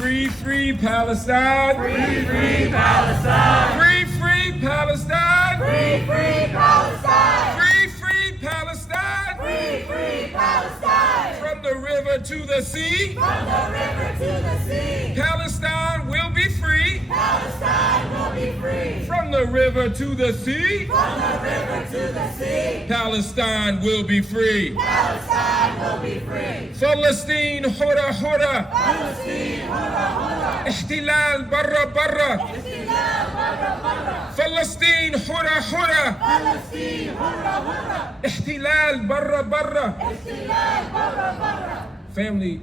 Free, free Palestine. Free, free Palestine. Free, free Palestine. Free, free Palestine. Free, free Palestine. Free, free Palestine. From the river to the sea. From the river to the sea. Palestine will be free. Palestine will be free. From the river to the sea. From the river to the sea. Palestine will be free. Palestine will be free. Palestine hora hora. Palestine hora hora. احتلال برا برا. Ihtilal barra barra. Palestine hora hora. Palestine hora hora. احتلال برا برا. Ihtilal barra barra. Family,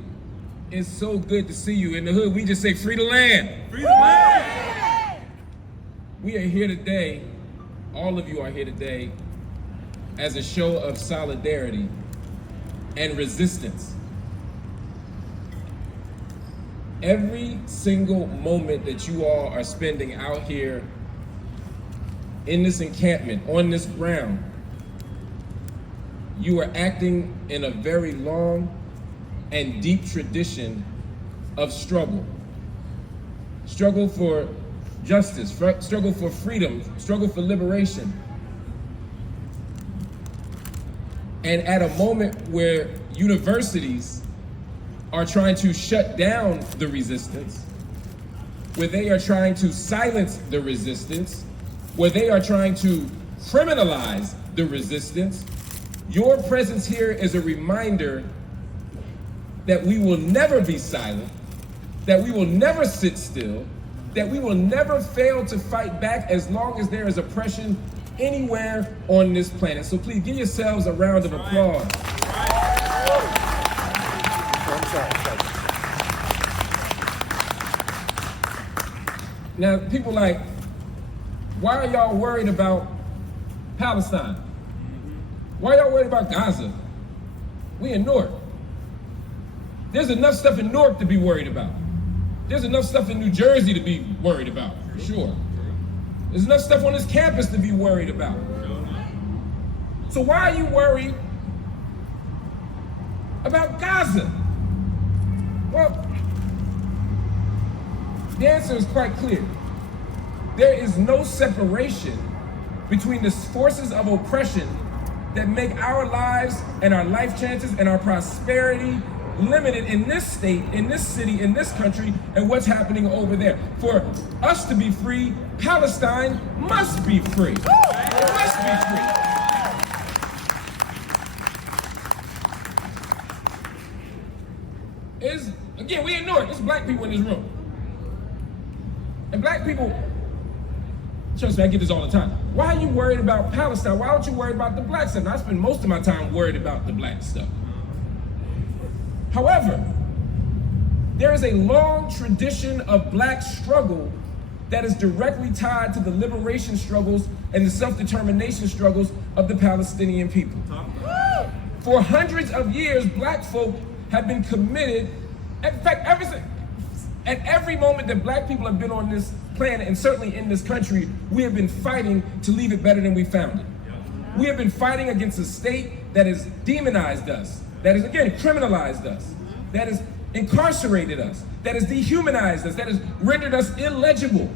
it's so good to see you. In the hood, we just say free the land. Free the land. We are here today, all of you are here today, as a show of solidarity and resistance. Every single moment that you all are spending out here in this encampment, on this ground, you are acting in a very long and deep tradition of struggle. Struggle for justice, struggle for freedom, struggle for liberation. And at a moment where universities are trying to shut down the resistance, where they are trying to silence the resistance, where they are trying to criminalize the resistance, your presence here is a reminder that we will never be silent, that we will never sit still, that we will never fail to fight back as long as there is oppression anywhere on this planet. So please give yourselves a round of applause. Now, people like, why are y'all worried about Palestine? Why are y'all worried about Gaza? We in Newark. There's enough stuff in Newark to be worried about. There's enough stuff in New Jersey to be worried about, for sure. There's enough stuff on this campus to be worried about. So why are you worried about Gaza? Well, the answer is quite clear. There is no separation between the forces of oppression that make our lives and our life chances and our prosperity limited in this state, in this city, in this country, and what's happening over there. For us to be free, Palestine must be free. It must be free. Again, we in Newark, there's black people in this room. And black people, trust me, I get this all the time. Why are you worried about Palestine? Why aren't you worried about the black stuff? I spend most of my time worried about the black stuff. However, there is a long tradition of black struggle that is directly tied to the liberation struggles and the self-determination struggles of the Palestinian people. For hundreds of years, black folk have been committed. In fact, at every moment that black people have been on this planet, and certainly in this country, we have been fighting to leave it better than we found it. We have been fighting against a state that has demonized us, that has, again, criminalized us, that has incarcerated us, that has dehumanized us, that has rendered us illegible.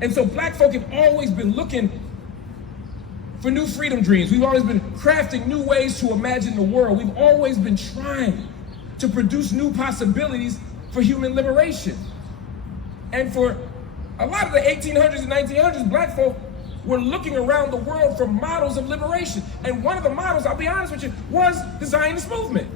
And so black folk have always been looking for new freedom dreams. We've always been crafting new ways to imagine the world. We've always been trying to produce new possibilities for human liberation. And for a lot of the 1800s and 1900s, black folk were looking around the world for models of liberation. And one of the models, I'll be honest with you, was the Zionist movement.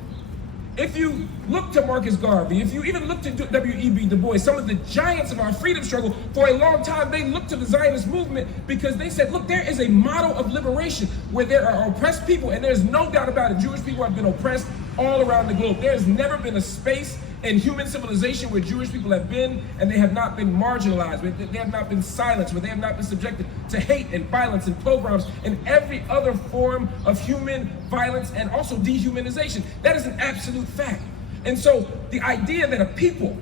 If you look to Marcus Garvey, if you even look to W.E.B. Du Bois, some of the giants of our freedom struggle, for a long time, they looked to the Zionist movement because they said, look, there is a model of liberation where there are oppressed people, and there's no doubt about it, Jewish people have been oppressed all around the globe. There has never been a space in human civilization where Jewish people have been and they have not been marginalized, where they have not been silenced, where they have not been subjected to hate and violence and pogroms and every other form of human violence and also dehumanization. That is an absolute fact. And so the idea that a people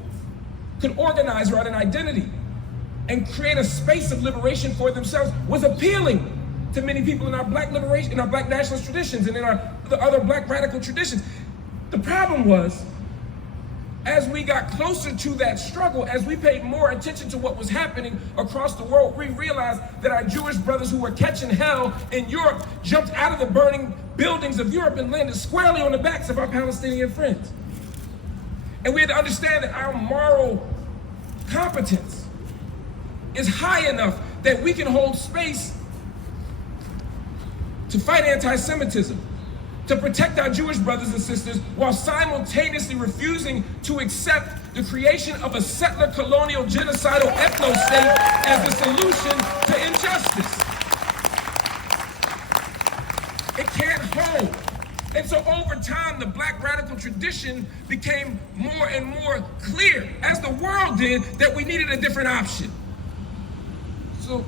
could organize around an identity and create a space of liberation for themselves was appealing to many people in our black liberation, in our black nationalist traditions and in the other black radical traditions. The problem was as we got closer to that struggle, as we paid more attention to what was happening across the world, we realized that our Jewish brothers who were catching hell in Europe jumped out of the burning buildings of Europe and landed squarely on the backs of our Palestinian friends. And we had to understand that our moral competence is high enough that we can hold space to fight anti-Semitism, to protect our Jewish brothers and sisters, while simultaneously refusing to accept the creation of a settler colonial genocidal ethno-state as the solution to injustice. It can't hold. And so over time, the Black radical tradition became more and more clear, as the world did, that we needed a different option. So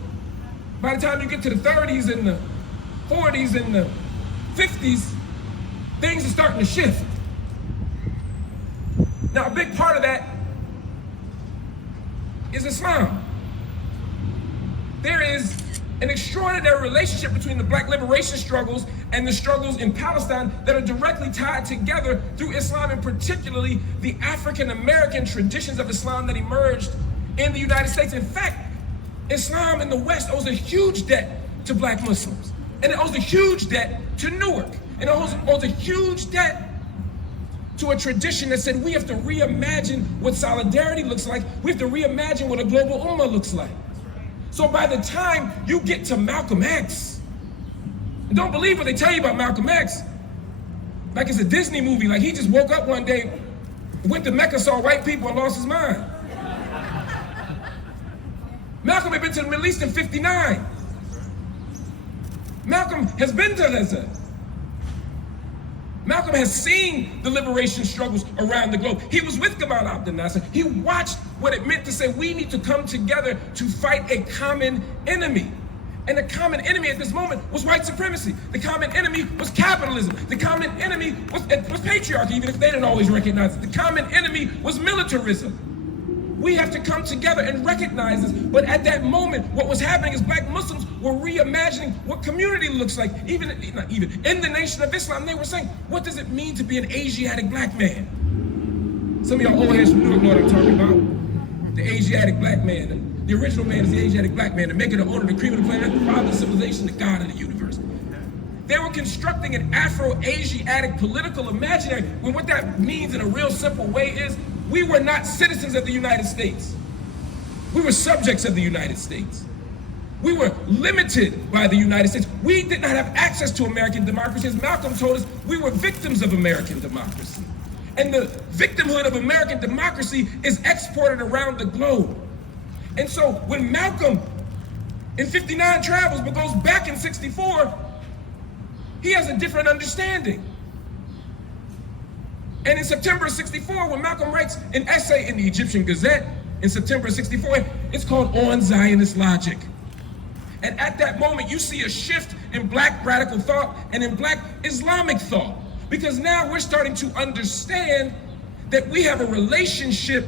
by the time you get to the 30s and the 40s and the 50s, things are starting to shift. Now, a big part of that is Islam. There is an extraordinary relationship between the Black liberation struggles and the struggles in Palestine that are directly tied together through Islam, and particularly the African-American traditions of Islam that emerged in the United States. In fact, Islam in the West owes a huge debt to Black Muslims, and it owes a huge debt to Newark, and it owes a huge debt to a tradition that said we have to reimagine what solidarity looks like. We have to reimagine what a global ummah looks like. So by the time you get to Malcolm X, and don't believe what they tell you about Malcolm X, like it's a Disney movie, like he just woke up one day, went to Mecca, saw white people, and lost his mind. Malcolm had been to the Middle East in '59. Malcolm has been to Gazan. Malcolm has seen the liberation struggles around the globe. He was with Gamal Abdel Nasser. He watched what it meant to say we need to come together to fight a common enemy. And the common enemy at this moment was white supremacy. The common enemy was capitalism. The common enemy was patriarchy, even if they didn't always recognize it. The common enemy was militarism. We have to come together and recognize this. But at that moment, what was happening is Black Muslims were reimagining what community looks like. Not even in the Nation of Islam, they were saying, what does it mean to be an Asiatic Black man? Some of y'all old heads from New York know what I'm talking about. The Asiatic Black man. The original man is the Asiatic Black man, the maker, the owner, the cream of the planet, the father of civilization, the God of the universe. They were constructing an Afro-Asiatic political imaginary, when what that means in a real simple way is we were not citizens of the United States. We were subjects of the United States. We were limited by the United States. We did not have access to American democracy. As Malcolm told us, we were victims of American democracy. And the victimhood of American democracy is exported around the globe. And so when Malcolm in '59 travels but goes back in '64, he has a different understanding. And in September of '64, when Malcolm writes an essay in the Egyptian Gazette in September of '64, it's called On Zionist Logic. And at that moment, you see a shift in Black radical thought and in Black Islamic thought. Because now we're starting to understand that we have a relationship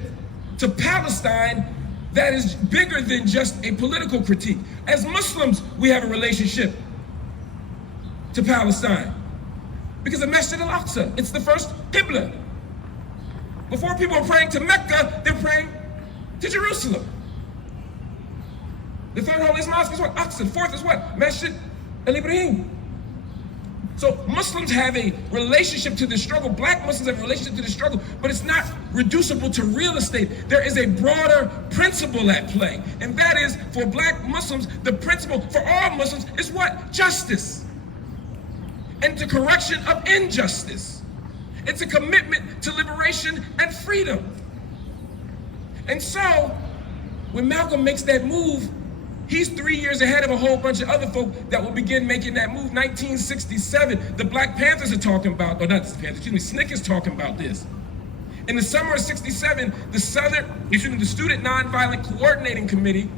to Palestine that is bigger than just a political critique. As Muslims, we have a relationship to Palestine because of Masjid al-Aqsa. It's the first Qibla. Before people are praying to Mecca, they're praying to Jerusalem. The third holiest mosque is what? Aqsa. The fourth is what? Masjid al-Ibrahim. So Muslims have a relationship to this struggle. Black Muslims have a relationship to this struggle, but it's not reducible to real estate. There is a broader principle at play, and that is for Black Muslims, the principle for all Muslims is what? Justice. And the correction of injustice. It's a commitment to liberation and freedom. And so, when Malcolm makes that move, he's 3 years ahead of a whole bunch of other folk that will begin making that move. 1967, the Black Panthers are talking about, or not the Panthers, SNCC is talking about this. In the summer of '67, the Student Nonviolent Coordinating Committee,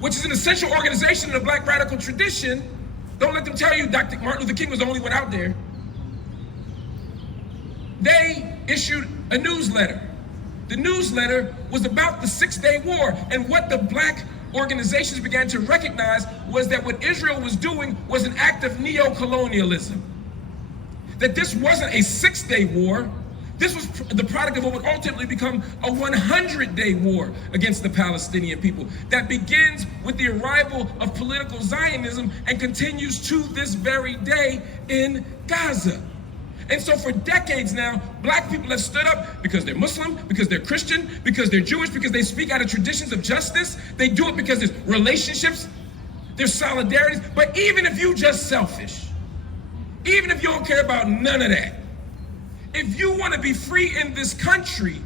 which is an essential organization in the Black radical tradition, don't let them tell you Dr. Martin Luther King was the only one out there. They issued a newsletter. The newsletter was about the 6-Day War, and what the Black organizations began to recognize was that what Israel was doing was an act of neo-colonialism. That this wasn't a 6-day war, This was the product of what would ultimately become a 100-day war against the Palestinian people that begins with the arrival of political Zionism and continues to this very day in Gaza. And so for decades now, black people have stood up because they're Muslim, because they're Christian, because they're Jewish, because they speak out of traditions of justice. They do it because there's relationships, there's solidarities. But even if you just selfish, even if you don't care about none of that, if you want to be free in this country,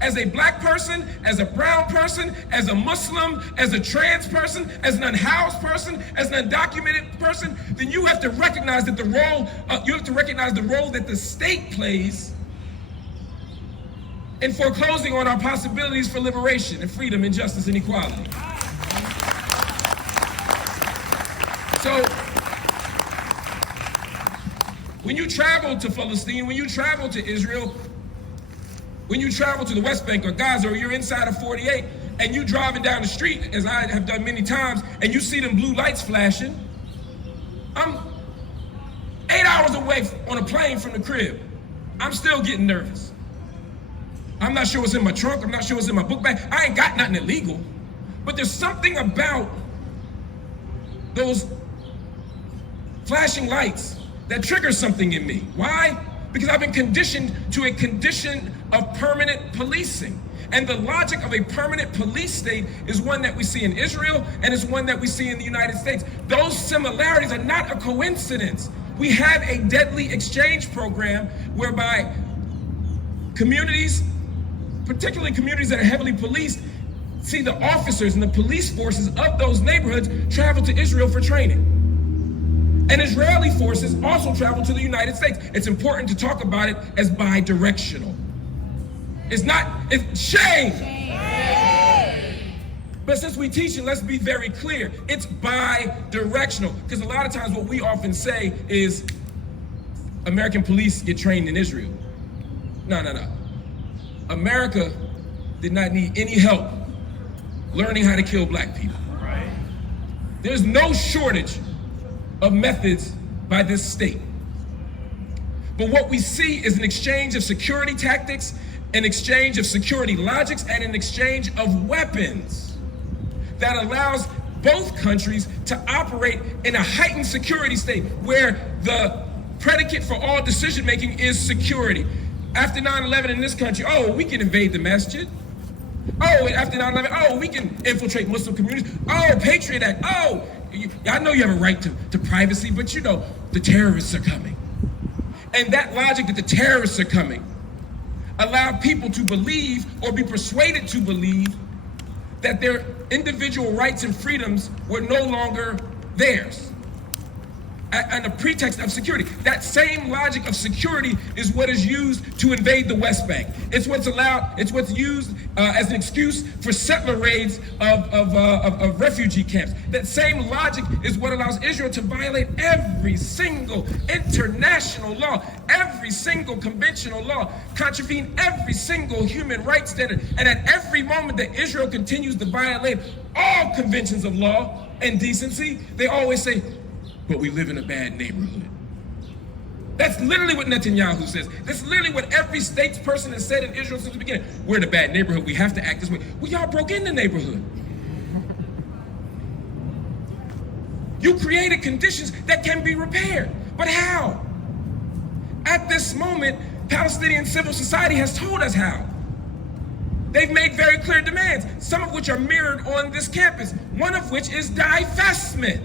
as a black person, as a brown person, as a Muslim, as a trans person, as an unhoused person, as an undocumented person, then you have to recognize that the role that the state plays in foreclosing on our possibilities for liberation and freedom and justice and equality. So, when you travel to Palestine, when you travel to Israel, when you travel to the West Bank or Gaza, or you're inside of 48, and you driving down the street, as I have done many times, and you see them blue lights flashing, I'm 8 hours away on a plane from the crib. I'm still getting nervous. I'm not sure what's in my trunk. I'm not sure what's in my book bag. I ain't got nothing illegal. But there's something about those flashing lights that triggers something in me. Why? Because I've been conditioned to a condition of permanent policing. And the logic of a permanent police state is one that we see in Israel, and it's one that we see in the United States. Those similarities are not a coincidence. We have a deadly exchange program whereby communities, particularly communities that are heavily policed, see the officers and the police forces of those neighborhoods travel to Israel for training. And Israeli forces also travel to the United States. It's important to talk about it as bi-directional. It's shame. But since we teach it, let's be very clear. It's bi-directional. Because a lot of times what we often say is American police get trained in Israel. No. America did not need any help learning how to kill black people. Right. There's no shortage of methods by this state. But what we see is an exchange of security tactics, an exchange of security logics, and an exchange of weapons that allows both countries to operate in a heightened security state where the predicate for all decision making is security. After 9/11 in this country, we can invade the masjid. After 9/11, we can infiltrate Muslim communities. Patriot Act. I know you have a right to privacy, but you know, the terrorists are coming. And that logic that the terrorists are coming allowed people to believe or be persuaded to believe that their individual rights and freedoms were no longer theirs on the pretext of security. That same logic of security is what is used to invade the West Bank. It's what's used as an excuse for settler raids of refugee camps. That same logic is what allows Israel to violate every single international law, every single conventional law, contravene every single human rights standard. And at every moment that Israel continues to violate all conventions of law and decency, they always say, but we live in a bad neighborhood. That's literally what Netanyahu says. That's literally what every statesperson has said in Israel since the beginning. We're in a bad neighborhood. We have to act this way. Well, y'all broke in the neighborhood. You created conditions that can be repaired. But how? At this moment, Palestinian civil society has told us how. They've made very clear demands, some of which are mirrored on this campus, one of which is divestment.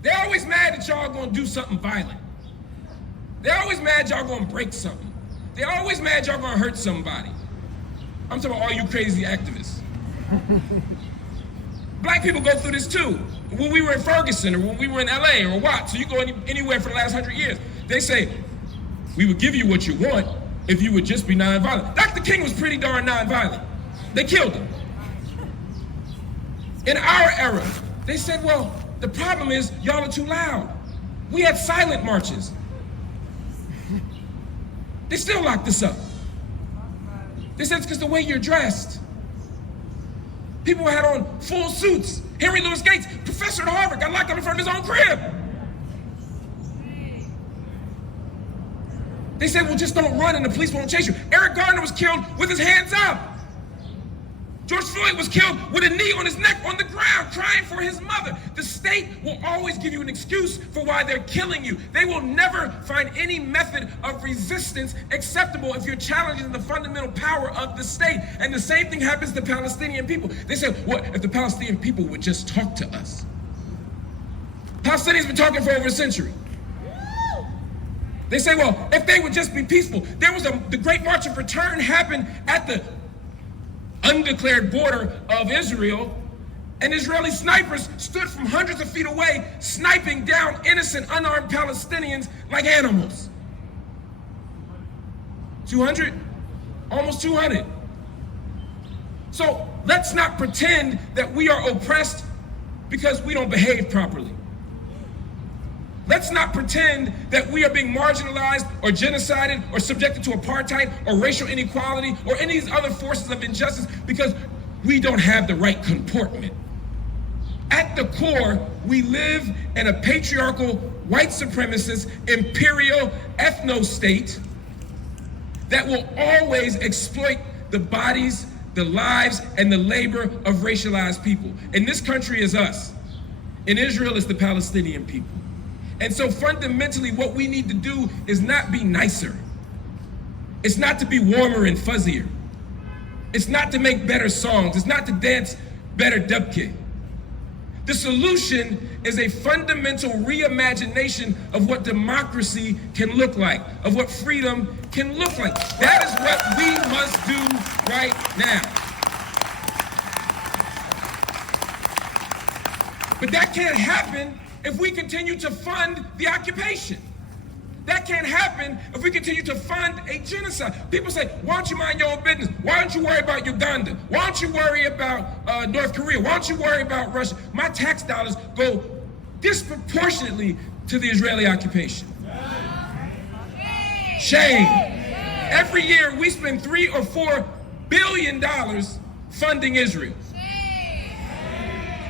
They're always mad that y'all gonna do something violent. They're always mad y'all gonna break something. They're always mad y'all gonna hurt somebody. I'm talking about all you crazy activists. Black people go through this too. When we were in Ferguson, or when we were in LA, or Watts, so you go anywhere for the last 100 years, they say, we would give you what you want if you would just be nonviolent. Dr. King was pretty darn nonviolent. They killed him. In our era, they said, well, the problem is y'all are too loud. We had silent marches. They still locked us up. They said it's because the way you're dressed. People had on full suits. Henry Louis Gates, professor at Harvard, got locked up in front of his own crib. They said, well, just don't run and the police won't chase you. Eric Garner was killed with his hands up. George Floyd was killed with a knee on his neck on the ground, crying for his mother. The state will always give you an excuse for why they're killing you. They will never find any method of resistance acceptable if you're challenging the fundamental power of the state. And the same thing happens to Palestinian people. They say, what if the Palestinian people would just talk to us? Palestinians have been talking for over a century. They say, well, if they would just be peaceful. There was the Great March of Return happened at the undeclared border of Israel, and Israeli snipers stood from hundreds of feet away, sniping down innocent, unarmed Palestinians like animals. 200? Almost 200. So let's not pretend that we are oppressed because we don't behave properly. Let's not pretend that we are being marginalized or genocided or subjected to apartheid or racial inequality or any of these other forces of injustice because we don't have the right comportment. At the core, we live in a patriarchal, white supremacist, imperial ethno-state that will always exploit the bodies, the lives, and the labor of racialized people. In this country is us. In Israel is the Palestinian people. And so fundamentally what we need to do is not be nicer. It's not to be warmer and fuzzier. It's not to make better songs. It's not to dance better dubke. The solution is a fundamental reimagination of what democracy can look like, of what freedom can look like. That is what we must do right now. But that can't happen if we continue to fund the occupation. That can't happen if we continue to fund a genocide. People say, why don't you mind your own business? Why don't you worry about Uganda? Why don't you worry about North Korea? Why don't you worry about Russia? My tax dollars go disproportionately to the Israeli occupation. Shame. Every year we spend $3 or $4 billion funding Israel.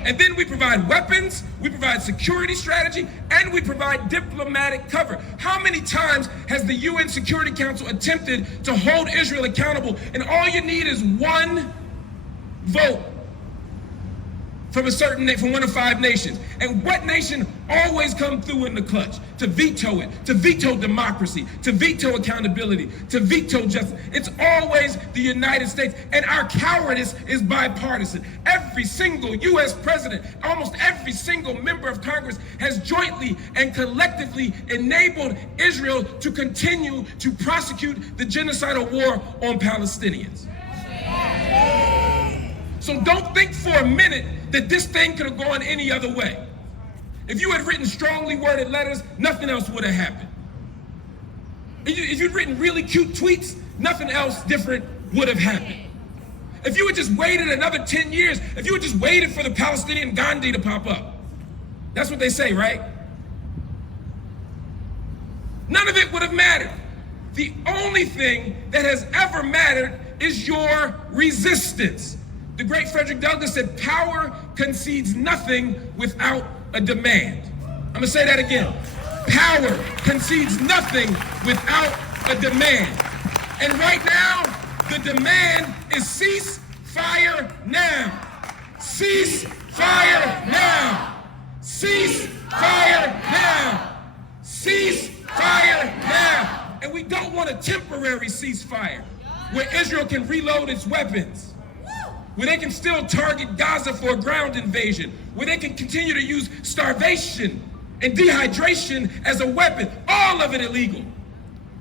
And then we provide weapons, we provide security strategy, and we provide diplomatic cover. How many times has the UN Security Council attempted to hold Israel accountable, and all you need is one vote from one of 5 nations? And what nation always come through in the clutch to veto it, to veto democracy, to veto accountability, to veto justice? It's always the United States, and our cowardice is bipartisan. Every single U.S. president, almost every single member of Congress has jointly and collectively enabled Israel to continue to prosecute the genocidal war on Palestinians. So don't think for a minute that this thing could have gone any other way. If you had written strongly worded letters, nothing else would have happened. If you'd written really cute tweets, nothing else different would have happened. If you had just waited another 10 years, if you had just waited for the Palestinian Gandhi to pop up, that's what they say, right? None of it would have mattered. The only thing that has ever mattered is your resistance. The great Frederick Douglass said, power concedes nothing without a demand. I'm gonna say that again. Power concedes nothing without a demand. And right now, the demand is cease fire now. Cease fire now. Cease fire now. Cease fire now. And we don't want a temporary ceasefire where Israel can reload its weapons, where they can still target Gaza for a ground invasion, where they can continue to use starvation and dehydration as a weapon, all of it illegal.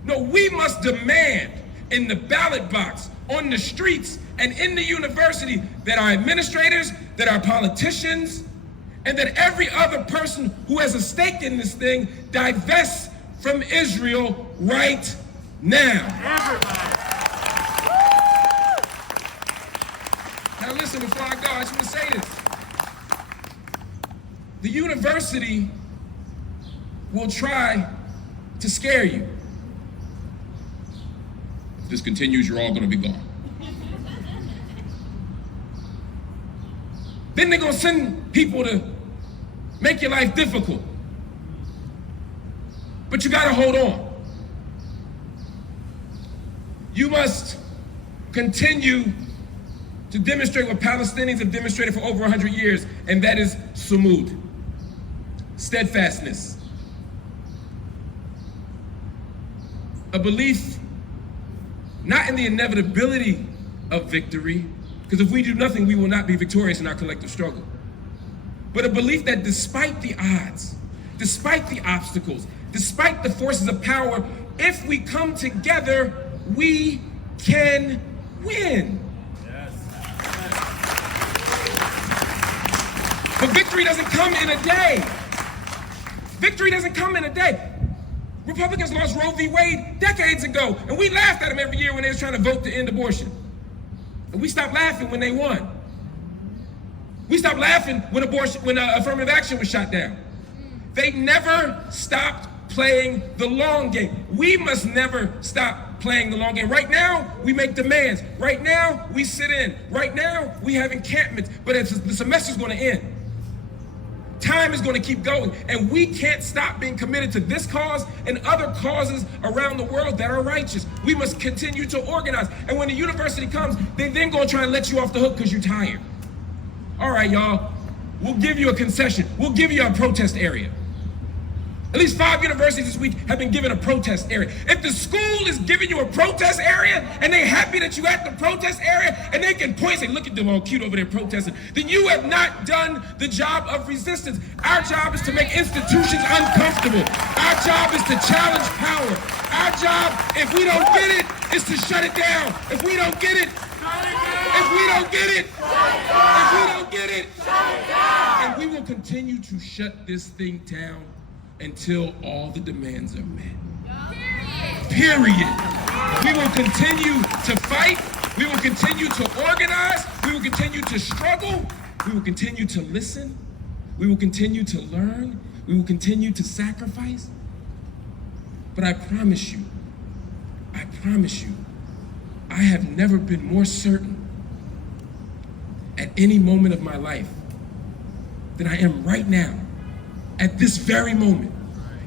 No, we must demand in the ballot box, on the streets, and in the university that our administrators, that our politicians, and that every other person who has a stake in this thing divests from Israel right now. Everybody. Now listen, before I go, I just want to say this. The university will try to scare you. If this continues, you're all going to be gone. Then they're gonna send people to make your life difficult. But you gotta hold on. You must continue to demonstrate what Palestinians have demonstrated for over 100 years, and that is sumud, steadfastness. A belief not in the inevitability of victory, because if we do nothing, we will not be victorious in our collective struggle. But a belief that despite the odds, despite the obstacles, despite the forces of power, if we come together, we can win. Yes. But victory doesn't come in a day. Victory doesn't come in a day. Republicans lost Roe v. Wade decades ago, and we laughed at them every year when they was trying to vote to end abortion. And we stopped laughing when they won. We stopped laughing when affirmative action was shot down. They never stopped playing the long game. We must never stop playing the long game. Right now, we make demands. Right now, we sit in. Right now, we have encampments. But the semester's going to end. Time is going to keep going, and we can't stop being committed to this cause and other causes around the world that are righteous. We must continue to organize. And when the university comes, they then going to try and let you off the hook because you're tired. All right, y'all, we'll give you a concession. We'll give you a protest area. At least 5 universities this week have been given a protest area. If the school is giving you a protest area and they're happy that you're at the protest area and they can point and say, look at them all cute over there protesting, then you have not done the job of resistance. Our job is to make institutions uncomfortable. Our job is to challenge power. Our job, if we don't get it, is to shut it down. If we don't get it, if we don't get it, if we don't get it, and we will continue to shut this thing down until all the demands are met. Period. We will continue to fight. We will continue to organize. We will continue to struggle. We will continue to listen. We will continue to learn. We will continue to sacrifice. But I promise you, I have never been more certain at any moment of my life than I am right now, at this very moment,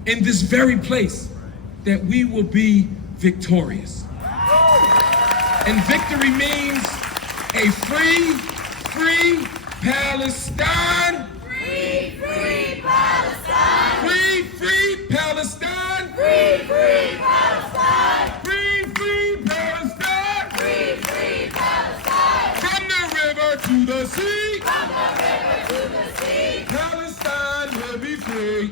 in this very place, that we will be victorious. And victory means a free Palestine. Free, free Palestine. Free Palestine. Free Palestine. Free Palestine. Free Palestine. From the river to the sea. From the river to the sea. Palestine will be free.